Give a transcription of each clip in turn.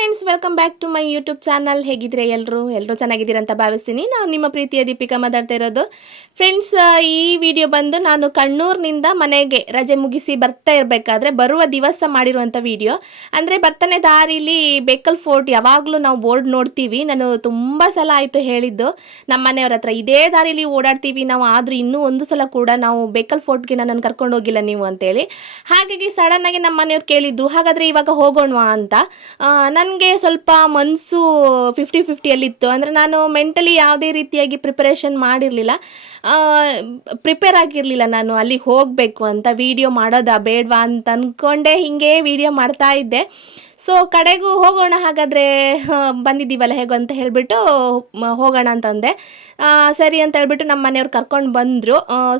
Friends welcome back to my YouTube channel ಹೇಗಿದ್ರೆ ಎಲ್ಲರೂ ಎಲ್ಲರೂ ಚೆನ್ನಾಗಿದ್ದೀರಂತ ಭಾವಿಸ್ತೀನಿ. ನಾನು ನಿಮ್ಮ ಪ್ರೀತಿಯ ದೀಪಿಕಾ ಮಾತಾಡ್ತಾ ಇರೋದು. ಫ್ರೆಂಡ್ಸ್ ಈ ವಿಡಿಯೋ ಬಂದು ನಾನು ಕಣ್ಣೂರಿನಿಂದ ಮನೆಗೆ ರಜೆ ಮುಗಿಸಿ ಬರ್ತಾ ಇರಬೇಕಾದ್ರೆ ಬರುವ ದಿವಸ ಮಾಡಿರುವಂಥ ವಿಡಿಯೋ ಅಂದರೆ ಬರ್ತಾನೆ ದಾರಿಲಿ ಬೇಕಲ್ ಫೋರ್ಟ್ ಯಾವಾಗಲೂ ನಾವು ಬೋರ್ಡ್ ನೋಡ್ತೀವಿ. ನಾನು ತುಂಬ ಸಲ ಆಯಿತು ಹೇಳಿದ್ದು. ನಮ್ಮ ಮನೆಯವ್ರ ಹತ್ರ ಇದೇ ದಾರಿಲಿ ಓಡಾಡ್ತೀವಿ ನಾವು. ಆದರೂ ಇನ್ನೂ ಒಂದು ಸಲ ಕೂಡ ನಾವು ಬೇಕಲ್ ಫೋರ್ಟ್ಗೆ ನನ್ನನ್ನು ಕರ್ಕೊಂಡು ಹೋಗಿಲ್ಲ ನೀವು ಅಂತೇಳಿ. ಹಾಗಾಗಿ ಸಡನ್ನಾಗಿ ನಮ್ಮ ಮನೆಯವ್ರು ಕೇಳಿದ್ದು, ಹಾಗಾದರೆ ಇವಾಗ ಹೋಗೋಣವಾ? ಅಂತ. ನನಗೆ ಸ್ವಲ್ಪ ಮನಸ್ಸು ಫಿಫ್ಟಿ ಫಿಫ್ಟಿಯಲ್ಲಿತ್ತು ಅಂದರೆ ನಾನು ಮೆಂಟಲಿ ಯಾವುದೇ ರೀತಿಯಾಗಿ ಪ್ರಿಪರೇಷನ್ ಮಾಡಿರಲಿಲ್ಲ. ಪ್ರಿಪೇರ್ ಆಗಿರಲಿಲ್ಲ ನಾನು. ಅಲ್ಲಿಗೆ ಹೋಗಬೇಕು ಅಂತ ವೀಡಿಯೋ ಮಾಡೋದಾ ಬೇಡವಾ ಅಂತ ಅಂದ್ಕೊಂಡೆ ಹೀಗೆ ವೀಡಿಯೋ ಮಾಡ್ತಾ ಇದ್ದೆ. ಸೊ ಕಡೆಗೂ ಹೋಗೋಣ ಹಾಗಾದರೆ ಬಂದಿದ್ದೀವಲ್ಲ ಹೇಗೋ ಅಂತ ಹೇಳಿಬಿಟ್ಟು ಹೋಗೋಣ ಅಂತಂದೆ ಸರಿ ಅಂತ ಹೇಳ್ಬಿಟ್ಟು ನಮ್ಮ ಮನೆಯವ್ರು ಕರ್ಕೊಂಡು ಬಂದರು.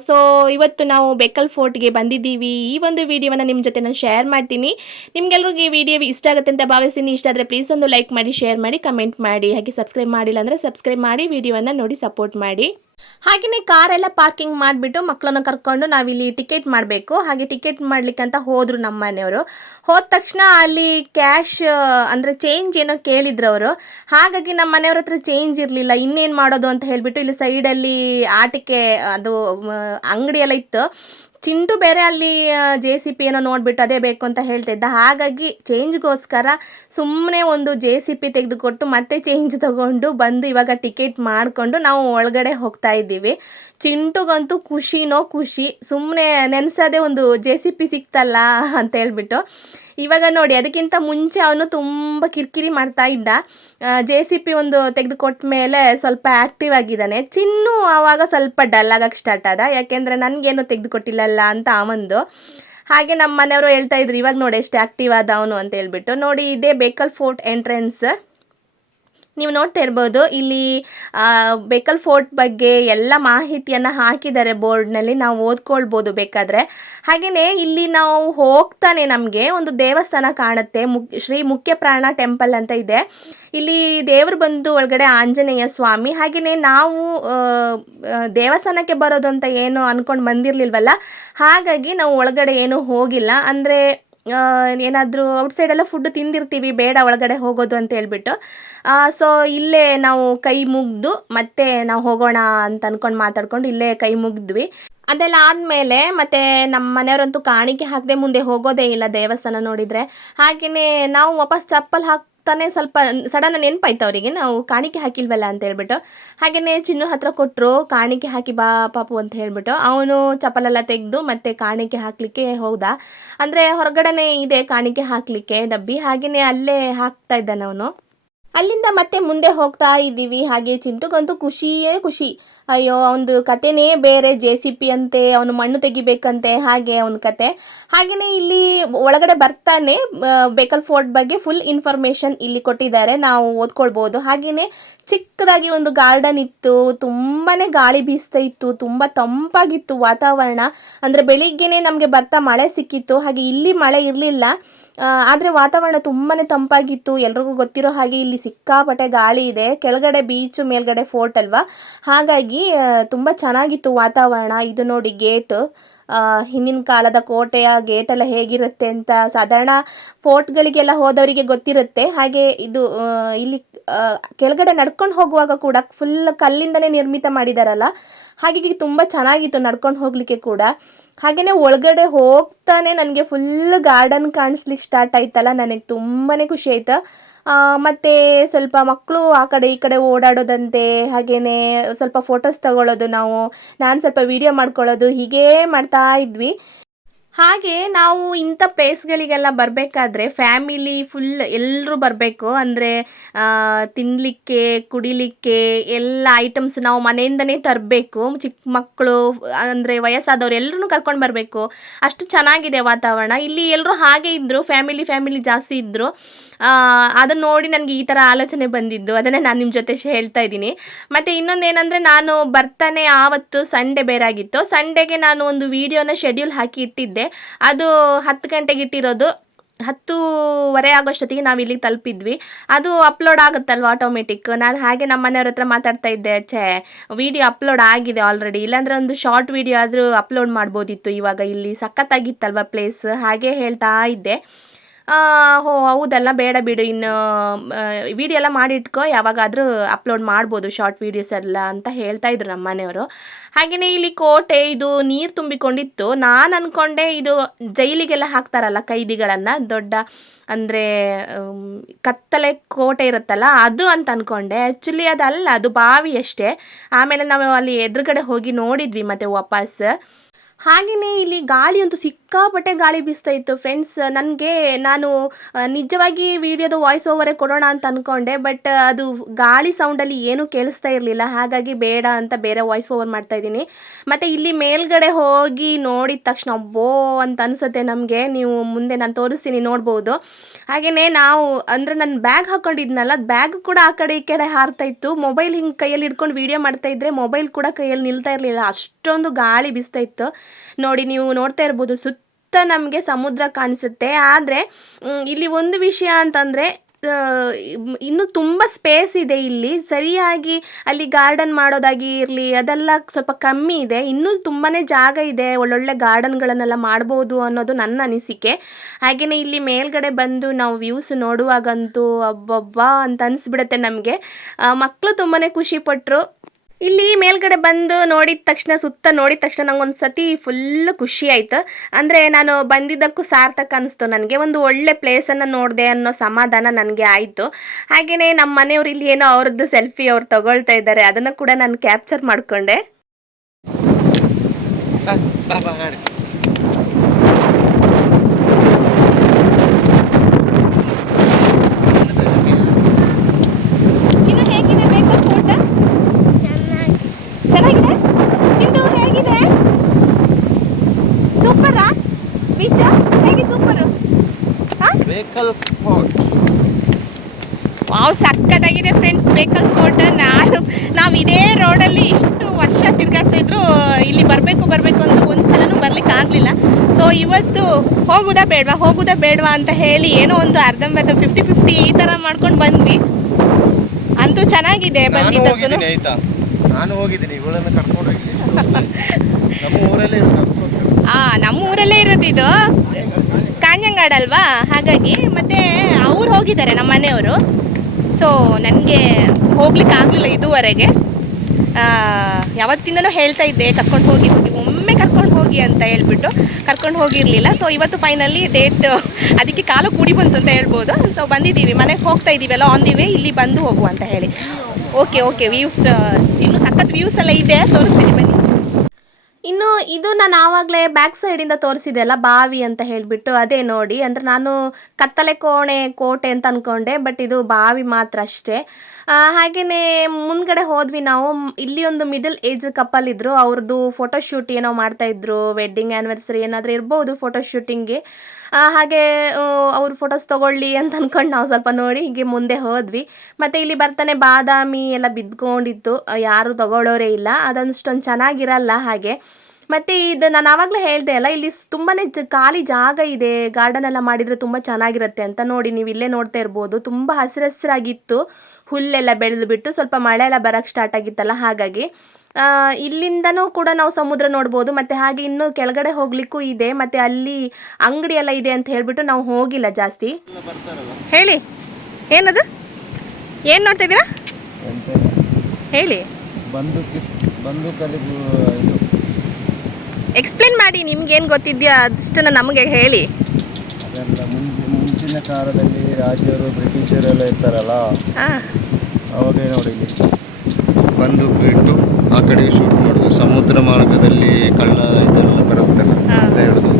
ಸೊ ಇವತ್ತು ನಾವು ಬೆಕ್ಕಲ್ ಫೋರ್ಟ್ಗೆ ಬಂದಿದ್ದೀವಿ. ಈ ಒಂದು ವಿಡಿಯೋವನ್ನು ನಿಮ್ಮ ಜೊತೆ ನಾನು ಶೇರ್ ಮಾಡ್ತೀನಿ. ನಿಮ್ಗೆಲ್ರಿಗೂ ಈ ವಿಡಿಯೋ ಇಷ್ಟ ಆಗುತ್ತೆ ಅಂತ ಭಾವಿಸ್ತೀನಿ. ಇಷ್ಟ ಆದರೆ ಪ್ಲೀಸ್ ಒಂದು ಲೈಕ್ ಮಾಡಿ ಶೇರ್ ಮಾಡಿ ಕಮೆಂಟ್ ಮಾಡಿ. ಹಾಗೆ ಸಬ್ಸ್ಕ್ರೈಬ್ ಮಾಡಿಲ್ಲ ಅಂದರೆ ಸಬ್ಸ್ಕ್ರೈಬ್ ಮಾಡಿ, ವಿಡಿಯೋವನ್ನು ನೋಡಿ ಸಪೋರ್ಟ್ ಮಾಡಿ. ಹಾಗೆಯೇ ಕಾರೆಲ್ಲ ಪಾರ್ಕಿಂಗ್ ಮಾಡಿಬಿಟ್ಟು ಮಕ್ಕಳನ್ನ ಕರ್ಕೊಂಡು ನಾವಿಲ್ಲಿ ಟಿಕೆಟ್ ಮಾಡಬೇಕು. ಹಾಗೆ ಟಿಕೆಟ್ ಮಾಡ್ಲಿಕ್ಕೆ ಅಂತ ಹೋದರು ನಮ್ಮ ಮನೆಯವರು. ಹೋದ ತಕ್ಷಣ ಅಲ್ಲಿ ಕ್ಯಾಶ್ ಅಂದರೆ ಚೇಂಜ್ ಏನೋ ಕೇಳಿದ್ರು ಅವರು. ಹಾಗಾಗಿ ನಮ್ಮ ಮನೆಯವ್ರ ಹತ್ರ ಚೇಂಜ್ ಇರಲಿಲ್ಲ. ಇನ್ನೇನು ಮಾಡೋದು ಅಂತ ಹೇಳಿಬಿಟ್ಟು ಇಲ್ಲಿ ಸೈಡಲ್ಲಿ ಆಟಿಕೆ, ಅದು ಅಂಗಡಿ ಎಲ್ಲ ಇತ್ತು. ಚಿಂಟು ಬೇರೆ ಅಲ್ಲಿ ಜೆ ಸಿ ಪಿ ಏನೋ ನೋಡಿಬಿಟ್ಟು ಅದೇ ಬೇಕು ಅಂತ ಹೇಳ್ತಾ ಇದ್ದ ಹಾಗಾಗಿ ಚೇಂಜ್ಗೋಸ್ಕರ ಸುಮ್ಮನೆ ಒಂದು ಜೆ ಸಿ ಪಿ ತೆಗೆದುಕೊಟ್ಟು ಮತ್ತೆ ಚೇಂಜ್ ತಗೊಂಡು ಬಂದು ಇವಾಗ ಟಿಕೆಟ್ ಮಾಡಿಕೊಂಡು ನಾವು ಒಳಗಡೆ ಹೋಗ್ತಾ ಇದ್ದೀವಿ. ಚಿಂಟುಗಂತೂ ಖುಷಿನೋ ಖುಷಿ ಸುಮ್ಮನೆ ನೆನೆಸೋದೇ ಒಂದು ಜೆ ಸಿ ಪಿ ಸಿಕ್ತಲ್ಲ ಅಂತ ಹೇಳ್ಬಿಟ್ಟು. ಇವಾಗ ನೋಡಿ, ಅದಕ್ಕಿಂತ ಮುಂಚೆ ಅವನು ತುಂಬ ಕಿರಿಕಿರಿ ಮಾಡ್ತಾ ಇದ್ದ. ಜೆ ಸಿ ಪಿ ಒಂದು ತೆಗೆದುಕೊಟ್ಟ ಮೇಲೆ ಸ್ವಲ್ಪ ಆ್ಯಕ್ಟಿವ್ ಆಗಿದ್ದಾನೆ. ಚಿನ್ನು ಆವಾಗ ಸ್ವಲ್ಪ ಡಲ್ ಆಗಕ್ಕೆ ಸ್ಟಾರ್ಟ್ ಆದ. ಯಾಕೆಂದರೆ ನನಗೇನು ತೆಗೆದುಕೊಟ್ಟಿಲ್ಲಲ್ಲ ಅಂತ ಅವಂದು ಹಾಗೆ ನಮ್ಮ ಮನೆಯವರು ಹೇಳ್ತಾ ಇದ್ರು, ಇವಾಗ ನೋಡಿ, ಎಷ್ಟು ಆ್ಯಕ್ಟಿವ್ ಆದ ಅವನು ಅಂತ ಹೇಳ್ಬಿಟ್ಟು. ನೋಡಿ, ಇದೇ ಬೇಕಲ್ ಫೋರ್ಟ್ ಎಂಟ್ರೆನ್ಸ್ ನೀವು ನೋಡ್ತಾ ಇರ್ಬೋದು, ಇಲ್ಲಿ ಬೇಕಲ್ ಫೋರ್ಟ್ ಬಗ್ಗೆ ಎಲ್ಲ ಮಾಹಿತಿಯನ್ನು ಹಾಕಿದ್ದಾರೆ ಬೋರ್ಡ್ನಲ್ಲಿ, ನಾವು ಓದ್ಕೊಳ್ಬೋದು ಬೇಕಾದರೆ. ಹಾಗೆಯೇ ಇಲ್ಲಿ ನಾವು ಹೋಗ್ತಾನೆ ನಮಗೆ ಒಂದು ದೇವಸ್ಥಾನ ಕಾಣುತ್ತೆ, ಮುಕ್, ಶ್ರೀ ಮುಖ್ಯ ಪ್ರಾಣ ಟೆಂಪಲ್ ಅಂತ ಇದೆ. ಇಲ್ಲಿ ದೇವರು ಬಂದು ಒಳಗಡೆ ಆಂಜನೇಯ ಸ್ವಾಮಿ ಹಾಗೆಯೇ ನಾವು ದೇವಸ್ಥಾನಕ್ಕೆ ಬರೋದು ಅಂತ ಏನು ಅಂದ್ಕೊಂಡು ಬಂದಿರಲಿಲ್ವಲ್ಲ, ಹಾಗಾಗಿ ನಾವು ಒಳಗಡೆ ಏನೂ ಹೋಗಿಲ್ಲ. ಅಂದರೆ ಏನಾದರೂ ಔಟ್ಸೈಡೆಲ್ಲ ಫುಡ್ ತಿಂದಿರ್ತೀವಿ, ಬೇಡ ಒಳಗಡೆ ಹೋಗೋದು ಅಂತ ಹೇಳ್ಬಿಟ್ಟು. ಸೊ ಇಲ್ಲೇ ನಾವು ಕೈ ಮುಗಿದು ಮತ್ತೆ ನಾವು ಹೋಗೋಣ ಅಂತ ಅಂದ್ಕೊಂಡು ಮಾತಾಡ್ಕೊಂಡು ಇಲ್ಲೇ ಕೈ ಮುಗಿದ್ವಿ. ಅದೆಲ್ಲ ಆದಮೇಲೆ ಮತ್ತೆ ನಮ್ಮ ಮನೆಯವರಂತೂ ಕಾಣಿಕೆ ಹಾಕದೆ ಮುಂದೆ ಹೋಗೋದೇ ಇಲ್ಲ ದೇವಸ್ಥಾನ ನೋಡಿದರೆ. ಹಾಗೆಯೇ ನಾವು ವಾಪಸ್ ಚಪ್ಪಲ್ ಹಾಕ್ತಾನೆ ಸ್ವಲ್ಪ ಸಡನ್ ನೆನಪಾಯ್ತು ಅವರಿಗೆ. ನಾವು ಕಾಣಿಕೆ ಹಾಕಿಲ್ವಲ್ಲ ಅಂತ ಹೇಳ್ಬಿಟ್ಟು. ಹಾಗೆಯೇ ಚಿನ್ನು ಹತ್ರ ಕೊಟ್ಟರು ಕಾಣಿಕೆ ಹಾಕಿ ಬಾ ಪಾಪು ಅಂತ ಹೇಳ್ಬಿಟ್ಟು. ಅವನು ಚಪ್ಪಲೆಲ್ಲ ತೆಗೆದು ಮತ್ತೆ ಕಾಣಿಕೆ ಹಾಕಲಿಕ್ಕೆ ಹೋದ. ಅಂದರೆ ಹೊರಗಡೆನೇ ಇದೆ ಕಾಣಿಕೆ ಹಾಕಲಿಕ್ಕೆ ಡಬ್ಬಿ. ಹಾಗೆಯೇ ಅಲ್ಲೇ ಹಾಕ್ತಾ ಇದ್ದಾನೆ ಅವನು. ಅಲ್ಲಿಂದ ಮತ್ತೆ ಮುಂದೆ ಹೋಗ್ತಾ ಇದ್ದೀವಿ. ಹಾಗೆ ಚಿಂಟುಗಂತೂ ಖುಷಿಯೇ ಖುಷಿ. ಅಯ್ಯೋ, ಅವನದು ಕತೆನೇ ಬೇರೆ. ಜೆ ಸಿ ಪಿ ಅಂತೆ, ಅವನು ಮಣ್ಣು ತೆಗಿಬೇಕಂತೆ, ಹಾಗೆ ಅವನ ಕತೆ. ಹಾಗೆಯೇ ಇಲ್ಲಿ ಒಳಗಡೆ ಬರ್ತಾನೆ. ಬೇಕಲ್ ಫೋರ್ಟ್ ಬಗ್ಗೆ ಫುಲ್ ಇನ್ಫಾರ್ಮೇಷನ್ ಇಲ್ಲಿ ಕೊಟ್ಟಿದ್ದಾರೆ. ನಾವು ಓದ್ಕೊಳ್ಬೋದು. ಹಾಗೆಯೇ ಚಿಕ್ಕದಾಗಿ ಒಂದು ಗಾರ್ಡನ್ ಇತ್ತು. ತುಂಬಾ ಗಾಳಿ ಬೀಸ್ತಾ ಇತ್ತು. ತುಂಬ ತಂಪಾಗಿತ್ತು ವಾತಾವರಣ. ಅಂದರೆ ಬೆಳಿಗ್ಗೆನೇ ನಮಗೆ ಬರ್ತಾ ಮಳೆ ಸಿಕ್ಕಿತ್ತು. ಹಾಗೆ ಇಲ್ಲಿ ಮಳೆ ಇರಲಿಲ್ಲ. ಆದರೆ ವಾತಾವರಣ ತುಂಬಾ ತಂಪಾಗಿತ್ತು. ಎಲ್ರಿಗೂ ಗೊತ್ತಿರೋ ಹಾಗೆ ಇಲ್ಲಿ ಸಿಕ್ಕಾಪಟ್ಟೆ ಗಾಳಿ ಇದೆ. ಕೆಳಗಡೆ ಬೀಚು ಮೇಲ್ಗಡೆ ಫೋರ್ಟ್ ಅಲ್ವಾ? ಹಾಗಾಗಿ ತುಂಬ ಚೆನ್ನಾಗಿತ್ತು ವಾತಾವರಣ. ಇದು ನೋಡಿ ಗೇಟು ಹಿಂದಿನ ಕಾಲದ ಕೋಟೆಯ ಗೇಟೆಲ್ಲ ಹೇಗಿರುತ್ತೆ ಅಂತ ಸಾಧಾರಣ ಫೋರ್ಟ್ಗಳಿಗೆಲ್ಲ ಹೋದವರಿಗೆ ಗೊತ್ತಿರುತ್ತೆ. ಹಾಗೆ ಇದು ಇಲ್ಲಿ ಕೆಳಗಡೆ ನಡ್ಕೊಂಡು ಹೋಗುವಾಗ ಕೂಡ ಫುಲ್ ಕಲ್ಲಿಂದನೇ ನಿರ್ಮಿತ ಮಾಡಿದಾರಲ್ಲ? ಹಾಗಾಗಿ ತುಂಬ ಚೆನ್ನಾಗಿತ್ತು ನಡ್ಕೊಂಡು ಹೋಗಲಿಕ್ಕೆ ಕೂಡ. ಹಾಗೆಯೇ ಒಳಗಡೆ ಹೋಗ್ತಾನೆ ನನಗೆ ಫುಲ್ ಗಾರ್ಡನ್ ಕಾಣಿಸ್ಲಿಕ್ಕೆ ಸ್ಟಾರ್ಟ್ ಆಯ್ತಲ್ಲ, ನನಗೆ ತುಂಬಾ ಖುಷಿ ಆಯ್ತು. ಮತ್ತು ಸ್ವಲ್ಪ ಮಕ್ಕಳು ಆ ಕಡೆ ಈ ಕಡೆ ಓಡಾಡೋದಂತೆ ಹಾಗೆಯೇ ಸ್ವಲ್ಪ ಫೋಟೋಸ್ ತಗೊಳ್ಳೋದು ನಾವು, ನಾನು ಸ್ವಲ್ಪ ವಿಡಿಯೋ ಮಾಡ್ಕೊಳ್ಳೋದು ಹೀಗೇ ಮಾಡ್ತಾ ಇದ್ವಿ. ಹಾಗೆ ನಾವು ಇಂಥ ಪ್ಲೇಸ್ಗಳಿಗೆಲ್ಲ ಬರಬೇಕಾದ್ರೆ ಫ್ಯಾಮಿಲಿ ಫುಲ್ ಎಲ್ಲರೂ ಬರಬೇಕು. ಅಂದರೆ ತಿನ್ನಲಿಕ್ಕೆ ಕುಡಿಲಿಕ್ಕೆ ಎಲ್ಲ ಐಟಮ್ಸ್ ನಾವು ಮನೆಯಿಂದನೇ ತರಬೇಕು. ಚಿಕ್ಕ ಮಕ್ಕಳು, ಅಂದರೆ ವಯಸ್ಸಾದವ್ರು ಎಲ್ಲರೂ ಕರ್ಕೊಂಡು ಬರಬೇಕು. ಅಷ್ಟು ಚೆನ್ನಾಗಿದೆ ವಾತಾವರಣ. ಇಲ್ಲಿ ಎಲ್ಲರೂ ಹಾಗೆ ಇದ್ದರು ಫ್ಯಾಮಿಲಿ ಫ್ಯಾಮಿಲಿ ಜಾಸ್ತಿ ಇದ್ದರು ಅದನ್ನು ನೋಡಿ ನನಗೆ ಈ ಥರ ಆಲೋಚನೆ ಬಂದಿದ್ದು. ಅದನ್ನೇ ನಾನು ನಿಮ್ಮ ಜೊತೆ ಹೇಳ್ತಾ ಇದ್ದೀನಿ. ಮತ್ತು ಇನ್ನೊಂದು ಏನಂದರೆ ನಾನು ಬರ್ತಾನೆ ಆವತ್ತು ಸಂಡೇ ಬೇರೆ ಆಗಿತ್ತು. ಸಂಡೇಗೆ ನಾನು ಒಂದು ವೀಡಿಯೋನ ಶೆಡ್ಯೂಲ್ ಹಾಕಿ ಇಟ್ಟಿದ್ದೆ. ಅದು ಹತ್ತು ಗಂಟೆಗೆ ಇಟ್ಟಿರೋದು. ಹತ್ತೂವರೆ ಆಗೋಷ್ಟೊತ್ತಿಗೆ ನಾವು ಇಲ್ಲಿಗೆ ತಲುಪಿದ್ವಿ. ಅದು ಅಪ್ಲೋಡ್ ಆಗುತ್ತಲ್ವ ಆಟೋಮೆಟಿಕ್ ನಾನು ಹಾಗೆ ನಮ್ಮ ಮನೆಯವ್ರ ಹತ್ರ ಮಾತಾಡ್ತಾ ಇದ್ದೆ ಛೇ ವಿಡಿಯೋ ಅಪ್ಲೋಡ್ ಆಗಿದೆ ಆಲ್ರೆಡಿ ಇಲ್ಲಾಂದ್ರೆ ಒಂದು ಶಾರ್ಟ್ ವಿಡಿಯೋ ಆದರೂ ಅಪ್ಲೋಡ್ ಮಾಡ್ಬೋದಿತ್ತು ಇವಾಗ ಇಲ್ಲಿ. ಸಖತ್ತಾಗಿತ್ತಲ್ವ ಪ್ಲೇಸ್ ಹಾಗೆ ಹೇಳ್ತಾ ಇದ್ದೆ. ಹೋ, ಹೌದಲ್ಲ, ಬೇಡ ಬಿಡು. ಇನ್ನು ವಿಡಿಯೋ ಎಲ್ಲ ಮಾಡಿಟ್ಕೋ. ಯಾವಾಗಾದರೂ ಅಪ್ಲೋಡ್ ಮಾಡ್ಬೋದು ಶಾರ್ಟ್ ವೀಡಿಯೋಸ್ ಎಲ್ಲ ಅಂತ ಹೇಳ್ತಾ ಇದ್ರು ನಮ್ಮ ಮನೆಯವರು. ಹಾಗೆಯೇ ಇಲ್ಲಿ ಕೋಟೆ, ಇದು ನೀರು ತುಂಬಿಕೊಂಡಿತ್ತು. ನಾನು ಅಂದ್ಕೊಂಡೆ ಇದು ಜೈಲಿಗೆಲ್ಲ ಹಾಕ್ತಾರಲ್ಲ ಕೈದಿಗಳನ್ನು, ದೊಡ್ಡ ಅಂದರೆ ಕತ್ತಲೆ ಕೋಟೆ ಇರುತ್ತಲ್ಲ, ಅದು ಅಂತ ಅಂದ್ಕೊಂಡೆ ಆ್ಯಕ್ಚುಲಿ ಅದಲ್ಲ, ಅದು ಬಾವಿ ಅಷ್ಟೇ. ಆಮೇಲೆ ನಾವು ಅಲ್ಲಿ ಎದುರುಗಡೆ ಹೋಗಿ ನೋಡಿದ್ವಿ ಮತ್ತೆ ವಾಪಸ್. ಹಾಗೆಯೇ ಇಲ್ಲಿ ಗಾಳಿ ಅಂತೂ ಸಿಕ್ಕಾಪಟ್ಟೆ ಗಾಳಿ ಬೀಸ್ತಾ ಇತ್ತು ಫ್ರೆಂಡ್ಸ್ ನನಗೆ ನಾನು ನಿಜವಾಗಿ ವಿಡಿಯೋದು ವಾಯ್ಸ್ ಓವರೇ ಕೊಡೋಣ ಅಂತ ಅಂದ್ಕೊಂಡೆ ಬಟ್ ಅದು ಗಾಳಿ ಸೌಂಡಲ್ಲಿ ಏನೂ ಕೇಳಿಸ್ತಾ ಇರಲಿಲ್ಲ. ಹಾಗಾಗಿ ಬೇಡ ಅಂತ ಬೇರೆ ವಾಯ್ಸ್ ಓವರ್ ಮಾಡ್ತಾ ಇದ್ದೀನಿ. ಮತ್ತು ಇಲ್ಲಿ ಮೇಲ್ಗಡೆ ಹೋಗಿ ನೋಡಿದ ತಕ್ಷಣ, ಅಬ್ಬೋ ಅಂತ ಅನಿಸುತ್ತೆ ನಮಗೆ. ನೀವು ಮುಂದೆ ನಾನು ತೋರಿಸ್ತೀನಿ, ನೋಡ್ಬೋದು. ಹಾಗೆಯೇ ನಾವು, ಅಂದರೆ ನನ್ನ ಬ್ಯಾಗ್ ಹಾಕೊಂಡಿದ್ನಲ್ಲ ಬ್ಯಾಗ್ ಕೂಡ ಆ ಕಡೆ ಈ ಕಡೆ ಹಾರ್ತಾ ಇತ್ತು. ಮೊಬೈಲ್ ಹಿಂಗೆ ಕೈಯಲ್ಲಿ ಹಿಡ್ಕೊಂಡು ವಿಡಿಯೋ ಮಾಡ್ತಾ ಇದ್ದರೆ ಮೊಬೈಲ್ ಕೂಡ ಕೈಯಲ್ಲಿ ನಿಲ್ತಾ ಇರಲಿಲ್ಲ. ಅಷ್ಟೊಂದು ಗಾಳಿ ಬೀಸ್ತಾ ಇತ್ತು. ನೋಡಿ, ನೀವು ನೋಡ್ತಾ ಇರ್ಬೋದು ಸುತ್ತ ನಮಗೆ ಸಮುದ್ರ ಕಾಣಿಸುತ್ತೆ. ಆದರೆ ಇಲ್ಲಿ ಒಂದು ವಿಷಯ ಅಂತಂದರೆ ಇನ್ನು ತುಂಬ ಸ್ಪೇಸ್ ಇದೆ ಇಲ್ಲಿ. ಸರಿಯಾಗಿ ಅಲ್ಲಿ ಗಾರ್ಡನ್ ಮಾಡೋದಾಗಿ ಇರಲಿ ಅದೆಲ್ಲ ಸ್ವಲ್ಪ ಕಮ್ಮಿ ಇದೆ. ಇನ್ನೂ ತುಂಬಾ ಜಾಗ ಇದೆ. ಒಳ್ಳೊಳ್ಳೆ ಗಾರ್ಡನ್ಗಳನ್ನೆಲ್ಲ ಮಾಡ್ಬೋದು ಅನ್ನೋದು ನನ್ನ ಅನಿಸಿಕೆ. ಹಾಗೆಯೇ ಇಲ್ಲಿ ಮೇಲ್ಗಡೆ ಬಂದು ನಾವು ವ್ಯೂಸ್ ನೋಡುವಾಗಂತೂ ಅಬ್ಬಬ್ಬಾ ಅಂತ ಅನಿಸ್ಬಿಡುತ್ತೆ ನಮಗೆ. ಮಕ್ಕಳು ತುಂಬಾ ಖುಷಿಪಟ್ಟರು ಇಲ್ಲಿ ಮೇಲ್ಗಡೆ ಬಂದು ನೋಡಿದ ತಕ್ಷಣ, ಸುತ್ತ ನೋಡಿದ ತಕ್ಷಣ ನಂಗೊಂದು ಸತಿ ಫುಲ್ ಖುಷಿ ಆಯ್ತು. ಅಂದರೆ ನಾನು ಬಂದಿದ್ದಕ್ಕೂ ಸಾರ್ಥಕ ಅನಿಸ್ತು ನನಗೆ. ಒಂದು ಒಳ್ಳೆ ಪ್ಲೇಸನ್ನು ನೋಡಿದೆ ಅನ್ನೋ ಸಮಾಧಾನ ನನಗೆ ಆಯಿತು. ಹಾಗೆಯೇ ನಮ್ಮ ಮನೆಯವರು ಇಲ್ಲಿ ಏನೋ ಅವ್ರದ್ದು ಸೆಲ್ಫಿ ಅವ್ರು ತಗೊಳ್ತಾ ಇದ್ದಾರೆ, ಅದನ್ನು ಕೂಡ ನಾನು ಕ್ಯಾಪ್ಚರ್ ಮಾಡಿಕೊಂಡೆ ಬಾ ಬಾ ಬಾ ಮಾಡಿ ಚಿನ್ನು ಹೇಗಿದೆ ಬೇಕಲ್ ಫೋಟ ಚೆನ್ನಾಗಿದೆ ಚಿನ್ನು ಹೇಗಿದೆ ಸೂಪರಾ ಬೀಚ ಹೇಗೆ ಸೂಪರ್ ಫೋರ್ಟ್ ವಾವ್ ಸಕ್ಕತ್ತಾಗಿದೆ ಫ್ರೆಂಡ್ಸ್ ಬೇಕಲ್ ಫೋರ್ಟ್ ನಾನು ನಾವು ಇದೇ ರೋಡಲ್ಲಿ ಇಷ್ಟು ವರ್ಷ ತಿರ್ಗಾಡ್ತಾ ಇದ್ರು ಇಲ್ಲಿ ಬರಬೇಕು ಬರಬೇಕು ಅಂದ್ರೆ ಒಂದ್ಸಲನೂ ಬರ್ಲಿಕ್ಕೆ ಆಗಲಿಲ್ಲ. ಸೊ ಇವತ್ತು ಹೋಗುದಾ ಬೇಡವಾ ಹೋಗುದಾ ಬೇಡವಾ ಅಂತ ಹೇಳಿ ಏನೋ ಒಂದು ಅರ್ಧಂಬರ್ಧ ಫಿಫ್ಟಿ ಫಿಫ್ಟಿ ಈ ಥರ ಮಾಡ್ಕೊಂಡು ಬಂದ್ವಿ. ಅಂತೂ ಚೆನ್ನಾಗಿದೆ ನಾನು ಬಂದಿದ್ದಕ್ಕೂ. ಹೋಗಿದ್ದೀನಿ ಆಯ್ತಾ? ನಾನು ಹೋಗಿದ್ದೀನಿ ಇವಳನ್ನು ಕರ್ಕೊಂಡು ಹೋಗಿದ್ದೀನಿ. ನಮ್ಮ ಊರಲ್ಲೇ ಇರೋದು ಅದಕ್ಕೋಸ್ಕರ. ಆ ನಮ್ಮ ಊರಲ್ಲೇ ಇರೋದು ಇದು. ಕಾಂಜಂಗಾಡ್ ಅಲ್ವಾ? ಹಾಗಾಗಿ ಮತ್ತೆ ಅವ್ರು ಹೋಗಿದ್ದಾರೆ ನಮ್ಮ ಮನೆಯವರು. ಸೊ ನನಗೆ ಹೋಗ್ಲಿಕ್ಕೆ ಆಗಲಿಲ್ಲ ಇದುವರೆಗೆ. ಯಾವತ್ತಿಂದನೂ ಹೇಳ್ತಾ ಇದ್ದೆ, ಕರ್ಕೊಂಡು ಹೋಗಿ ಹೋಗಿ, ಒಮ್ಮೆ ಕರ್ಕೊಂಡು ಹೋಗಿ ಅಂತ ಹೇಳ್ಬಿಟ್ಟು ಕರ್ಕೊಂಡು ಹೋಗಿರಲಿಲ್ಲ. ಸೊ ಇವತ್ತು ಫೈನಲಿ ಡೇಟ್ ಅದಕ್ಕೆ ಕಾಲು ಕೂಡಿ ಬಂತು ಅಂತ ಹೇಳ್ಬೋದು. ಸೊ ಬಂದಿದ್ದೀವಿ, ಮನೆಗೆ ಹೋಗ್ತಾ ಇದ್ದೀವಲ್ಲ ಆನ್ ದಿ ವೇ ಇಲ್ಲಿ ಬಂದು ಹೋಗು ಅಂತ ಹೇಳಿ. ಓಕೆ ಓಕೆ ವ್ಯೂಸ್ ಇನ್ನು ಸಖತ್ ವ್ಯೂಸ್ ಎಲ್ಲ ಇದೆ, ತೋರಿಸ್ತೀನಿ ಬನ್ನಿ. ಇನ್ನು ಇದು ನಾನು ಆವಾಗಲೇ ಬ್ಯಾಕ್ ಸೈಡಿಂದ ತೋರಿಸಿದೆ ಅಲ್ಲ, ಬಾವಿ ಅಂತ ಹೇಳಿಬಿಟ್ಟು, ಅದೇ ನೋಡಿ. ಅಂದರೆ ನಾನು ಕತ್ತಲೆ ಕೋಣೆ, ಕೋಟೆ ಅಂತ ಅಂದ್ಕೊಂಡೆ ಬಟ್ ಇದು ಬಾವಿ ಮಾತ್ರ ಅಷ್ಟೇ. ಹಾಗೆಯೇ ಮುಂದ್ಗಡೆ ಹೋದ್ವಿ ನಾವು. ಇಲ್ಲಿ ಒಂದು ಮಿಡಲ್ ಏಜ್ ಕಪಲ್ ಇದ್ದರು ಅವ್ರದ್ದು ಫೋಟೋ ಶೂಟ್ ಏನೋ ಮಾಡ್ತಾಯಿದ್ರು ವೆಡ್ಡಿಂಗ್ ಆ್ಯನಿವರ್ಸರಿ ಏನಾದರೂ ಇರ್ಬೋದು ಫೋಟೋ ಶೂಟಿಂಗ್ಗೆ ಹಾಗೆ ಅವ್ರ ಫೋಟೋಸ್ ತೊಗೊಳ್ಳಿ ಅಂತ ಅಂದ್ಕೊಂಡು ನಾವು ಸ್ವಲ್ಪ ನೋಡಿ ಹೀಗೆ ಮುಂದೆ ಹೋದ್ವಿ. ಮತ್ತು ಇಲ್ಲಿ ಬರ್ತಾನೆ ಬಾದಾಮಿ ಎಲ್ಲ ಬಿದ್ಕೊಂಡಿತ್ತು ಯಾರು ತಗೊಳ್ಳೋರೇ ಇಲ್ಲ. ಅದೊಂದಷ್ಟೊಂದು ಚೆನ್ನಾಗಿರಲ್ಲ ಹಾಗೆ. ಮತ್ತು ಇದು ನಾನು ಆವಾಗಲೇ ಹೇಳಿದೆ ಅಲ್ಲ ಇಲ್ಲಿ ತುಂಬಾ ಜ ಖಾಲಿ ಜಾಗ ಇದೆ ಗಾರ್ಡನ್ ಎಲ್ಲ ಮಾಡಿದರೆ ತುಂಬ ಚೆನ್ನಾಗಿರುತ್ತೆ ಅಂತ ನೋಡಿ ನೀವು ಇಲ್ಲೇ ನೋಡ್ತಾ ಇರ್ಬೋದು. ತುಂಬ ಹಸಿರು ಹಸಿರಾಗಿತ್ತು ಹುಲ್ಲೆಲ್ಲ ಬೆಳೆದು ಬಿಟ್ಟು ಸ್ವಲ್ಪ ಮಳೆ ಎಲ್ಲ ಬರೋಕ್ಕೆ ಸ್ಟಾರ್ಟ್ ಆಗಿತ್ತಲ್ಲ ಹಾಗಾಗಿ. ಇಲ್ಲಿಂದನೂ ಕೂಡ ನಾವು ಸಮುದ್ರ ನೋಡ್ಬೋದು ಮತ್ತು ಹಾಗೆ ಇನ್ನೂ ಕೆಳಗಡೆ ಹೋಗ್ಲಿಕ್ಕೂ ಇದೆ ಮತ್ತು ಅಲ್ಲಿ ಅಂಗಡಿ ಎಲ್ಲ ಇದೆ ಅಂತ ಹೇಳಿಬಿಟ್ಟು ನಾವು ಹೋಗಿಲ್ಲ ಜಾಸ್ತಿ. ಹೇಳಿ ಏನದು? ಏನು ನೋಡ್ತಾ ಇದ್ದೀರಾ? ಹೇಳಿ. ಬಂದು ಬಂದು ಎಕ್ಸ್ಪ್ಲೇನ್ ಮಾಡಿ ನಿಮ್ಗೇನು ಗೊತ್ತಿದೆಯಾ? ಅದಷ್ಟನ್ನ ನಮಗೆ ಹೇಳಿ. ಅದೆಲ್ಲ ಮುಂಚೆ ಮುಂಚಿನ ಕಾಲದಲ್ಲಿ ರಾಜರು ಬ್ರಿಟಿಷರೆಲ್ಲ ಇರ್ತಾರಲ್ಲ ಹಾಂ. ಅವಾಗ ನೋಡಿ ಬಂದು ಬಿಟ್ಟು ಆ ಕಡೆ ಶೂಟ್ ಮಾಡೋದು ಸಮುದ್ರ ಮಾರ್ಗದಲ್ಲಿ ಕಳ್ಳ ಇದೆಲ್ಲ ಬರುತ್ತಲ್ಲ ಅಂತ ಹೇಳುದು.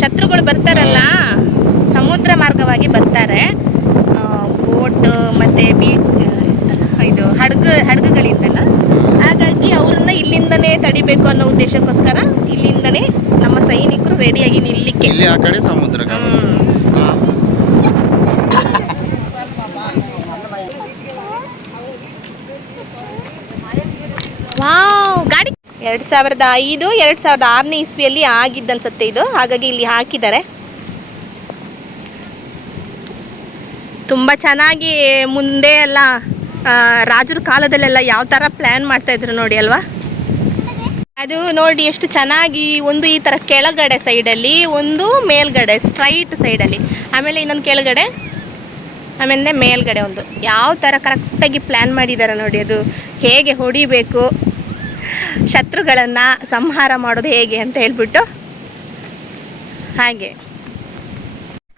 ಶತ್ರುಗಳು ಬರ್ತಾರಲ್ಲ? ಸಮುದ್ರ ಮಾರ್ಗವಾಗಿ ಬರ್ತಾರೆ. ಬೋಟ್ ಮತ್ತು ಬೀ ಇದು ಹಡಗು ಹಡಗುಗಳಿಂದಲ್ಲ ಹಾಗಾಗಿ ಅವ್ರನ್ನ ಇಲ್ಲಿಂದನೇ ತಡಿಬೇಕು ಅನ್ನೋ ಉದ್ದೇಶಕ್ಕೋಸ್ಕರ ಇಲ್ಲಿಂದನೇ ನಮ್ಮ ಸೈನಿಕರು ರೆಡಿಯಾಗಿ ನಿಲ್ಲಿಕ್ಕೆ. ಇಲ್ಲಿ ಆ ಕಡೆ ಸಮುದ್ರ. ವಾವ್ ಗಾಡಿ. ಎರಡು ಸಾವಿರದ ಐದು ಎರಡ್ ಸಾವಿರದ ಆರನೇ ಇಸ್ವಿಯಲ್ಲಿ ಆಗಿದ್ದನ್ಸುತ್ತೆ ಇದು. ಹಾಗಾಗಿ ಇಲ್ಲಿ ಹಾಕಿದ್ದಾರೆ. ತುಂಬಾ ಚೆನ್ನಾಗಿ ಮುಂದೆ ಎಲ್ಲ ರಾಜರ ಕಾಲದಲ್ಲೆಲ್ಲ ಯಾವ ಥರ ಪ್ಲ್ಯಾನ್ ಮಾಡ್ತಾ ಇದ್ರು ನೋಡಿ ಅಲ್ವಾ? ಅದು ನೋಡಿ ಎಷ್ಟು ಚೆನ್ನಾಗಿ ಒಂದು ಈ ಥರ ಕೆಳಗಡೆ ಸೈಡಲ್ಲಿ ಒಂದು ಮೇಲ್ಗಡೆ ಸ್ಟ್ರೈಟ್ ಸೈಡಲ್ಲಿ ಆಮೇಲೆ ಇನ್ನೊಂದು ಕೆಳಗಡೆ, ಆಮೇಲೆ ಮೇಲ್ಗಡೆ ಒಂದು. ಯಾವ ಥರ ಕರೆಕ್ಟಾಗಿ ಪ್ಲ್ಯಾನ್ ಮಾಡಿದ್ದಾರೆ ನೋಡಿ ಅದು. ಹೇಗೆ ಹೊಡಿಬೇಕು, ಶತ್ರುಗಳನ್ನು ಸಂಹಾರ ಮಾಡೋದು ಹೇಗೆ ಅಂತ ಹೇಳ್ಬಿಟ್ಟು ಹಾಗೆ.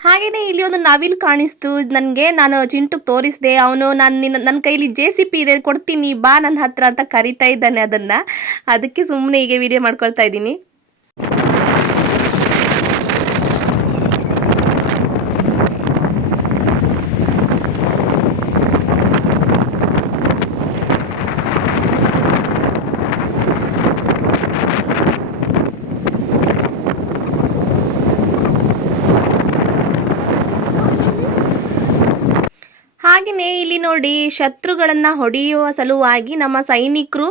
ಹಾಗೆಯೇ ಇಲ್ಲಿ ಒಂದು ನವಿಲ್ ಕಾಣಿಸ್ತು. ನನಗೆ ನಾನು ಚಿಂಟುಗೆ ತೋರಿಸಿದೆ. ಅವನು ನಾನು ನಿನ್ನ ನನ್ನ ಕೈಲಿ ಜೆ ಸಿ ಪಿ ಇದೆ, ಕೊಡ್ತೀನಿ, ಬಾ ನನ್ನ ಹತ್ರ ಅಂತ ಕರಿತಾ ಇದ್ದಾನೆ ಅದನ್ನು. ಅದಕ್ಕೆ ಸುಮ್ಮನೆ ಹೀಗೆ ವಿಡಿಯೋ ಮಾಡ್ಕೊಳ್ತಾ ಇದ್ದೀನಿ. ಹಾಗೆಯೇ ಇಲ್ಲಿ ನೋಡಿ, ಶತ್ರುಗಳನ್ನು ಹೊಡೆಯುವ ಸಲುವಾಗಿ ನಮ್ಮ ಸೈನಿಕರು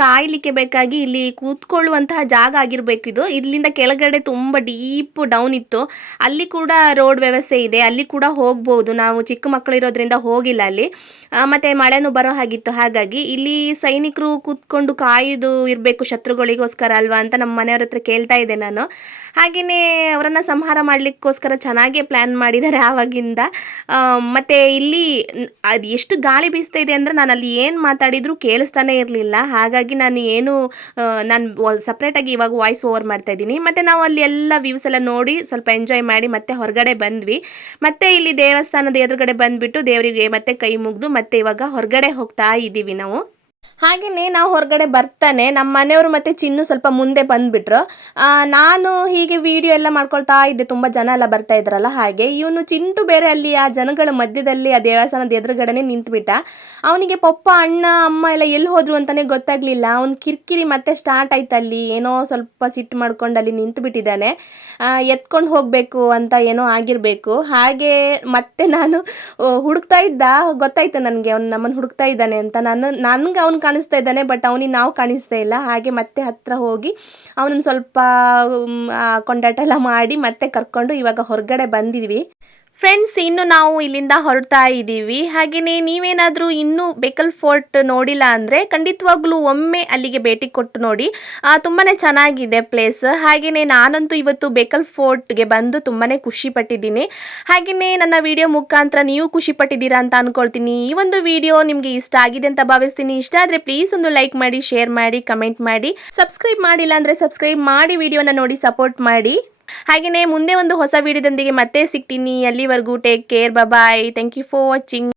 ಕಾಯಲಿಕ್ಕೆ ಬೇಕಾಗಿ ಇಲ್ಲಿ ಕೂತ್ಕೊಳ್ಳುವಂತಹ ಜಾಗ ಆಗಿರಬೇಕು ಇದು. ಇಲ್ಲಿಂದ ಕೆಳಗಡೆ ತುಂಬ ಡೀಪ್ ಡೌನ್ ಇತ್ತು. ಅಲ್ಲಿ ಕೂಡ ರೋಡ್ ವ್ಯವಸ್ಥೆ ಇದೆ. ಅಲ್ಲಿ ಕೂಡ ಹೋಗ್ಬೋದು. ನಾವು ಚಿಕ್ಕ ಮಕ್ಕಳು ಇರೋದ್ರಿಂದ ಹೋಗಿಲ್ಲ ಅಲ್ಲಿ. ಮತ್ತೆ ಮಳೆನೂ ಬರೋ ಹಾಗಿತ್ತು. ಹಾಗಾಗಿ ಇಲ್ಲಿ ಸೈನಿಕರು ಕೂತ್ಕೊಂಡು ಕಾಯ್ದು ಇರಬೇಕು ಶತ್ರುಗಳಿಗೋಸ್ಕರ ಅಲ್ವಾ ಅಂತ ನಮ್ಮ ಮನೆಯವ್ರ ಹತ್ರ ಕೇಳ್ತಾ ಇದ್ದೆ ನಾನು. ಹಾಗೆಯೇ ಅವರನ್ನು ಸಂಹಾರ ಮಾಡಲಿಕ್ಕೋಸ್ಕರ ಚೆನ್ನಾಗೇ ಪ್ಲ್ಯಾನ್ ಮಾಡಿದ್ದಾರೆ ಆವಾಗಿಂದ. ಮತ್ತೆ ಇಲ್ಲಿ ಅದು ಎಷ್ಟು ಗಾಳಿ ಬೀಸ್ತಾ ಇದೆ ಅಂದರೆ ನಾನು ಅಲ್ಲಿ ಏನು ಮಾತಾಡಿದರೂ ಕೇಳಿಸ್ತಾನೆ ಇರಲಿಲ್ಲ. ಹಾಗಾಗಿ ನಾನು ಏನು ನಾನು ಸಪ್ರೇಟಾಗಿ ಇವಾಗ ವಾಯ್ಸ್ ಓವರ್ ಮಾಡ್ತಾ ಇದ್ದೀನಿ. ಮತ್ತು ನಾವು ಅಲ್ಲಿ ಎಲ್ಲ ವ್ಯೂಸ್ ಎಲ್ಲ ನೋಡಿ ಸ್ವಲ್ಪ ಎಂಜಾಯ್ ಮಾಡಿ ಮತ್ತೆ ಹೊರಗಡೆ ಬಂದ್ವಿ. ಮತ್ತೆ ಇಲ್ಲಿ ದೇವಸ್ಥಾನದ ಎದುರುಗಡೆ ಬಂದುಬಿಟ್ಟು ದೇವರಿಗೆ ಮತ್ತೆ ಕೈ ಮುಗಿದು ಮತ್ತೆ ಇವಾಗ ಹೊರಗಡೆ ಹೋಗ್ತಾ ಇದ್ದೀವಿ ನಾವು. ಹಾಗೆಯೇ ನಾವು ಹೊರಗಡೆ ಬರ್ತಾನೆ ನಮ್ಮ ಮನೆಯವರು ಮತ್ತು ಚಿನ್ನು ಸ್ವಲ್ಪ ಮುಂದೆ ಬಂದುಬಿಟ್ರು. ನಾನು ಹೀಗೆ ವಿಡಿಯೋ ಎಲ್ಲ ಮಾಡ್ಕೊಳ್ತಾ ಇದ್ದೆ, ತುಂಬ ಜನ ಎಲ್ಲ ಬರ್ತಾ ಇದ್ರಲ್ಲ ಹಾಗೆ. ಇವನು ಚಿಂಟು ಬೇರೆ ಅಲ್ಲಿ, ಆ ಜನಗಳ ಮಧ್ಯದಲ್ಲಿ, ಆ ದೇವಸ್ಥಾನದ ಎದುರುಗಡೆನೆ ನಿಂತುಬಿಟ್ಟ. ಅವನಿಗೆ ಪಪ್ಪ, ಅಣ್ಣ, ಅಮ್ಮ ಎಲ್ಲ ಎಲ್ಲಿ ಹೋದರು ಅಂತಲೇ ಗೊತ್ತಾಗಲಿಲ್ಲ. ಅವ್ನು ಕಿರಿಕಿರಿ ಮತ್ತೆ ಸ್ಟಾರ್ಟ್ ಆಯ್ತು ಅಲ್ಲಿ. ಏನೋ ಸ್ವಲ್ಪ ಸಿಟ್ಟು ಮಾಡ್ಕೊಂಡು ಅಲ್ಲಿ ನಿಂತುಬಿಟ್ಟಿದ್ದಾನೆ. ಎತ್ಕೊಂಡು ಹೋಗಬೇಕು ಅಂತ ಏನೋ ಆಗಿರಬೇಕು. ಹಾಗೆ ಮತ್ತೆ ನಾನು ಹುಡುಕ್ತಾ ಇದ್ದ, ಗೊತ್ತಾಯ್ತು ನನಗೆ, ಅವ್ನು ನಮ್ಮನ್ನು ಹುಡುಕ್ತಾ ಇದ್ದಾನೆ ಅಂತ. ನಾನು, ನನ್ಗೆ ಕಾಣಿಸ್ತಾ ಇದ್ದಾನೆ ಬಟ್ ಅವನಿಗೆ ನಾವು ಕಾಣಿಸ್ತಾ ಇಲ್ಲ. ಹಾಗೆ ಮತ್ತೆ ಹತ್ರ ಹೋಗಿ ಅವನನ್ನು ಸ್ವಲ್ಪ ಕೊಂಡಾಟ ಎಲ್ಲ ಮಾಡಿ ಮತ್ತೆ ಕರ್ಕೊಂಡು ಇವಾಗ ಹೊರಗಡೆ ಬಂದಿದ್ವಿ. ಫ್ರೆಂಡ್ಸ್ ಇನ್ನು ನಾವು ಇಲ್ಲಿಂದ ಹೊರಡ್ತಾ ಇದ್ದೀವಿ. ಹಾಗೆಯೇ ನೀವೇನಾದರೂ ಇನ್ನೂ ಬೇಕಲ್ ಫೋರ್ಟ್ ನೋಡಿಲ್ಲ ಅಂದರೆ ಖಂಡಿತವಾಗ್ಲೂ ಒಮ್ಮೆ ಅಲ್ಲಿಗೆ ಭೇಟಿ ಕೊಟ್ಟು ನೋಡಿ. ತುಂಬಾ ಚೆನ್ನಾಗಿದೆ ಪ್ಲೇಸ್ ಹಾಗೆಯೇ ನಾನಂತೂ ಇವತ್ತು ಬೇಕಲ್ ಫೋರ್ಟ್ಗೆ ಬಂದು ತುಂಬಾ ಖುಷಿ ಪಟ್ಟಿದ್ದೀನಿ. ಹಾಗೆಯೇ ನನ್ನ ವಿಡಿಯೋ ಮುಖಾಂತರ ನೀವು ಖುಷಿ ಪಟ್ಟಿದ್ದೀರಾ ಅಂತ ಅಂದ್ಕೊಳ್ತೀನಿ ಈ ಒಂದು ವಿಡಿಯೋ ನಿಮಗೆ ಇಷ್ಟ ಆಗಿದೆ ಅಂತ ಭಾವಿಸ್ತೀನಿ. ಇಷ್ಟ ಆದರೆ ಪ್ಲೀಸ್ ಒಂದು ಲೈಕ್ ಮಾಡಿ ಶೇರ್ ಮಾಡಿ ಕಮೆಂಟ್ ಮಾಡಿ. ಸಬ್ಸ್ಕ್ರೈಬ್ ಮಾಡಿಲ್ಲ ಅಂದರೆ ಸಬ್ಸ್ಕ್ರೈಬ್ ಮಾಡಿ ವಿಡಿಯೋನ ನೋಡಿ ಸಪೋರ್ಟ್ ಮಾಡಿ. ಹಾಗೆಯೇ ಮುಂದೆ ಒಂದು ಹೊಸ ವಿಡಿಯೋದೊಂದಿಗೆ ಮತ್ತೆ ಸಿಗ್ತೀನಿ. ಅಲ್ಲಿವರೆಗೂ take care bye thank you for watching